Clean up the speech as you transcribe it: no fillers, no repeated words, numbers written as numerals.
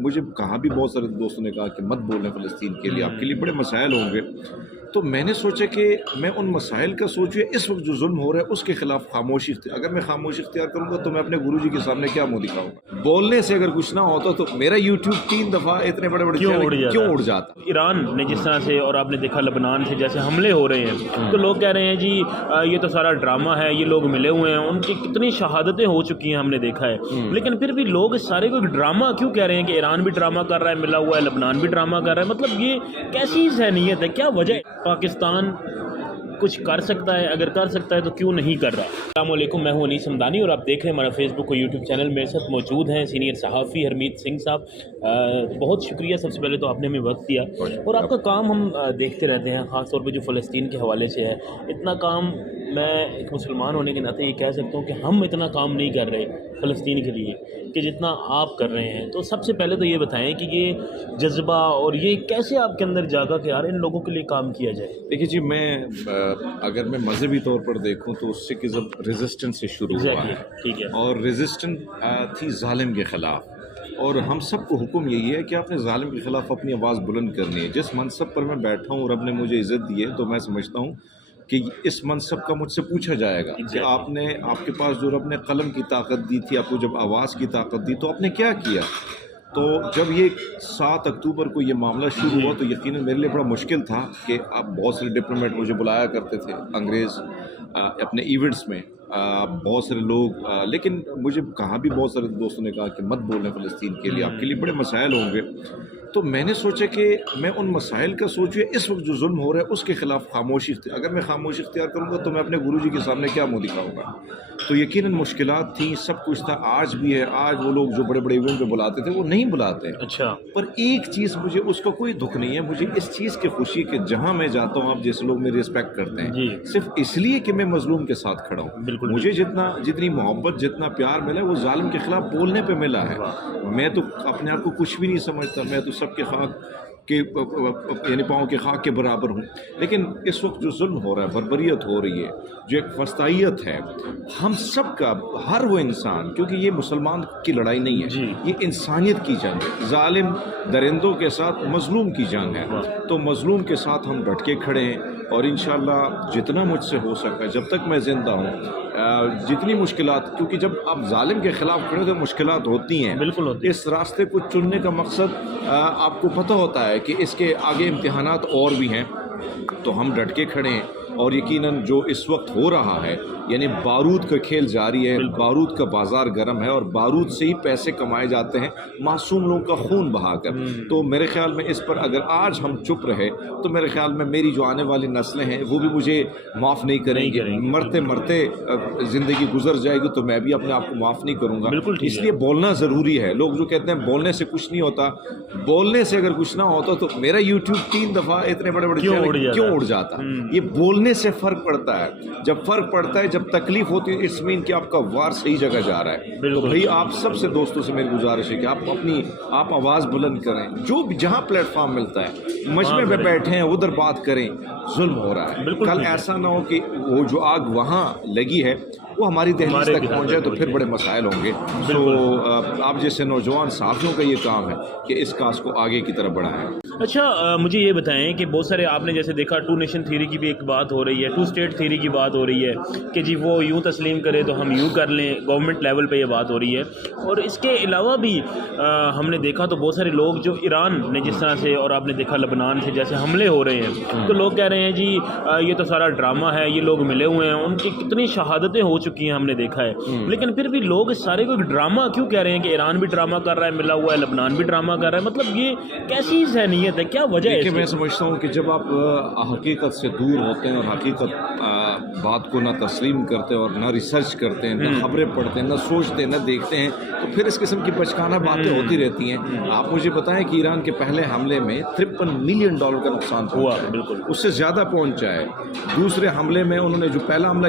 مجھے کہا بھی بہت سارے دوستوں نے کہا کہ مت بولیں فلسطین کے لیے، آپ کے لیے بڑے مسائل ہوں گے. تو میں نے سوچا کہ میں ان مسائل کا سوچوں، اس وقت جو ظلم ہو رہا ہے اس کے خلاف خاموشی اگر میں خاموشی اختیار کروں گا تو میں اپنے گرو جی کے سامنے کیا منہ دکھاؤں گا؟ بولنے سے اگر کچھ نہ ہوتا تو میرا یوٹیوب 3 دفعہ اتنے بڑے بڑے کیوں اڑ جاتا؟ ایران نے جس طرح سے، اور آپ نے دیکھا لبنان سے جیسے حملے ہو رہے ہیں، تو لوگ کہہ رہے ہیں جی یہ تو سارا ڈرامہ ہے، یہ لوگ ملے ہوئے ہیں، ان کی کتنی شہادتیں ہو چکی ہیں ہم نے دیکھا ہے. لیکن پھر بھی لوگ اس سارے کو ڈرامہ کیوں کہہ رہے ہیں کہ ایران بھی ڈرامہ کر رہا ہے، ملا ہوا ہے، لبنان بھی ڈرامہ کر رہا ہے؟ مطلب یہ کیسی ذہنیت ہے؟ کیا وجہ ہے؟ پاکستان کچھ کر سکتا ہے؟ اگر کر سکتا ہے تو کیوں نہیں کر رہا؟ السلام علیکم، میں ہوں انیس حمدانی اور آپ دیکھ رہے ہیں ہمارا فیس بک اور یوٹیوب چینل. میرے ساتھ موجود ہیں سینئر صحافی ہرمیت سنگھ صاحب. بہت شکریہ سب سے پہلے تو آپ نے ہمیں وقت دیا، اور آپ کا کام ہم دیکھتے رہتے ہیں، خاص طور پہ جو فلسطین کے حوالے سے ہے. اتنا کام میں ایک مسلمان ہونے کے ناطے یہ کہہ سکتا ہوں کہ ہم اتنا کام نہیں کر رہے فلسطین کے لیے کہ جتنا آپ کر رہے ہیں. تو سب سے پہلے تو یہ بتائیں کہ یہ جذبہ اور یہ کیسے آپ کے اندر جاگا کہ یار ان لوگوں کے لیے کام کیا جائے؟ دیکھیے جی، اگر میں مذہبی طور پر دیکھوں تو اس سے کہ جب ریزسٹنس سے شروع ہوا ہے، ٹھیک ہے، اور ریزسٹنس تھی ظالم کے خلاف، اور ہم سب کو حکم یہی ہے کہ آپ نے ظالم کے خلاف اپنی آواز بلند کرنی ہے. جس منصب پر میں بیٹھا ہوں اور رب نے مجھے عزت دی ہے تو میں سمجھتا ہوں کہ اس منصب کا مجھ سے پوچھا جائے گا کہ آپ کے پاس جو رب نے قلم کی طاقت دی تھی، آپ کو جب آواز کی طاقت دی تو آپ نے کیا کیا؟ تو جب یہ 7 اکتوبر کو یہ معاملہ شروع ہوا تو یقیناً میرے لیے بڑا مشکل تھا کہ اب بہت سارے ڈپلومیٹ مجھے بلایا کرتے تھے انگریز اپنے ایونٹس میں، بہت سارے لوگ، لیکن مجھے کہا بھی بہت سارے دوستوں نے کہا کہ مت بولیں فلسطین کے لیے، آپ کے لیے بڑے مسائل ہوں گے. تو میں نے سوچا کہ میں ان مسائل کا سوچوں، اس وقت جو ظلم ہو رہا ہے اس کے خلاف خاموشی اگر میں خاموشی اختیار کروں گا تو میں اپنے گرو جی کے سامنے کیا منہ دکھاؤں گا؟ تو یقیناً مشکلات تھیں، سب کچھ تھا، آج بھی ہے. آج وہ لوگ جو بڑے بڑے ایونٹ پہ بلاتے تھے وہ نہیں بلاتے. اچھا، پر ایک چیز مجھے اس کا کوئی دکھ نہیں ہے، مجھے اس چیز کی خوشی کہ جہاں میں جاتا ہوں آپ جیسے لوگ میری رسپیکٹ کرتے ہیں، صرف اس لیے کہ میں مظلوم کے ساتھ کھڑا ہوں. بالکل، مجھے جتنی محبت، جتنا پیار ملا وہ ظالم کے خلاف بولنے پہ ملا ہے. میں تو اپنے آپ کو کچھ بھی نہیں سمجھتا، میں تو سب کے خاک کے یعنی پاؤں کے خاک کے برابر ہوں. لیکن اس وقت جو ظلم ہو رہا ہے، بربریت ہو رہی ہے، جو ایک فسطائیت ہے، ہم سب کا، ہر وہ انسان، کیونکہ یہ مسلمان کی لڑائی نہیں ہے، یہ انسانیت کی جنگ ہے. ظالم درندوں کے ساتھ مظلوم کی جنگ ہے. تو مظلوم کے ساتھ ہم ڈٹ کے کھڑے ہیں، اور انشاءاللہ جتنا مجھ سے ہو سکا، جب تک میں زندہ ہوں، جتنی مشکلات، کیونکہ جب آپ ظالم کے خلاف کھڑے تو مشکلات ہوتی ہیں. بالکل ہوتی. اس راستے کو چننے کا مقصد آپ کو پتہ ہوتا ہے کہ اس کے آگے امتحانات اور بھی ہیں، تو ہم ڈٹ کے کھڑے ہیں. اور یقیناً جو اس وقت ہو رہا ہے، یعنی بارود کا کھیل جاری ہے، بارود کا بازار گرم ہے، اور بارود سے ہی پیسے کمائے جاتے ہیں معصوم لوگوں کا خون بہا کر. تو میرے خیال میں اس پر اگر آج ہم چپ رہے تو میرے خیال میں میری جو آنے والی نسلیں ہیں وہ بھی مجھے معاف نہیں کریں گی. مرتے مرتے زندگی گزر جائے گی تو میں بھی اپنے آپ کو معاف نہیں کروں گا. اس لیے بولنا ضروری ہے. لوگ جو کہتے ہیں بولنے سے کچھ نہیں ہوتا، بولنے سے اگر کچھ نہ ہوتا تو میرا یوٹیوب 3 دفعہ اتنے بڑے بڑے کیوں اڑ جاتا؟ یہ بولنے سے فرق پڑتا ہے. جب فرق پڑتا ہے، جب تکلیف ہوتی ہے، اس مین کہ آپ کا وار صحیح جگہ جا رہا ہے. تو بھائی آپ سب سے دوستوں سے میری گزارش ہے کہ آپ آواز بلند کریں. جو بھی جہاں پلیٹ فارم ملتا ہے، مجمع میں بیٹھے ہیں، ادھر بات کریں. ظلم ہو رہا ہے، کل ایسا نہ ہو کہ وہ جو آگ وہاں لگی ہے وہ ہماری دہلیز تک پہنچ جائے تو پھر بڑے مسائل ہوں گے. تو آپ جیسے نوجوان صحافیوں کا یہ کام ہے کہ اس کاس کو آگے کی طرف بڑھائیں. اچھا، مجھے یہ بتائیں کہ بہت سارے آپ نے جیسے دیکھا 2 نیشن تھیوری کی بھی ایک بات ہو رہی ہے، 2 اسٹیٹ تھیوری کی بات ہو رہی ہے کہ جی وہ یوں تسلیم کرے تو ہم یوں کر لیں. گورنمنٹ لیول پہ یہ بات ہو رہی ہے. اور اس کے علاوہ بھی ہم نے دیکھا تو بہت سارے لوگ جو ایران نے جس طرح سے، اور آپ نے دیکھا لبنان سے جیسے حملے ہو رہے ہیں، تو لوگ کہہ رہے ہیں جی یہ تو سارا ڈرامہ ہے، یہ لوگ ملے ہوئے ہیں، ان کی کتنی شہادتیں ہو چکی ہیں ہم نے دیکھا ہے. لیکن پھر بھی لوگ اس سارے کو ڈرامہ کیوں کہہ رہے ہیں کہ ایران بھی ڈرامہ کر رہا ہے، ملا ہوا ہے، لبنان بھی ڈرامہ کر رہا ہے؟ مطلب یہ کیسی ذہنیت ہے؟ کیا وجہ ہے؟ میں سمجھتا ہوں کہ جب آپ حقیقت سے دور ہوتے ہیں اور حقیقت بات کو نہ تسلیم کرتے اور نہ ریسرچ کرتے ہیں، نہ خبریں پڑھتے ہیں، نہ سوچتے ہیں، نہ دیکھتے ہیں، تو پھر اس قسم کی بچکانہ باتیں ہوتی رہتی ہیں. آپ مجھے بتائیں کہ ایران کے پہلے حملے میں $53 ملین کا نقصان ہوا، بالکل اس سے زیادہ پہنچا ہے. دوسرے حملے میں انہوں نے جو پہلا حملہ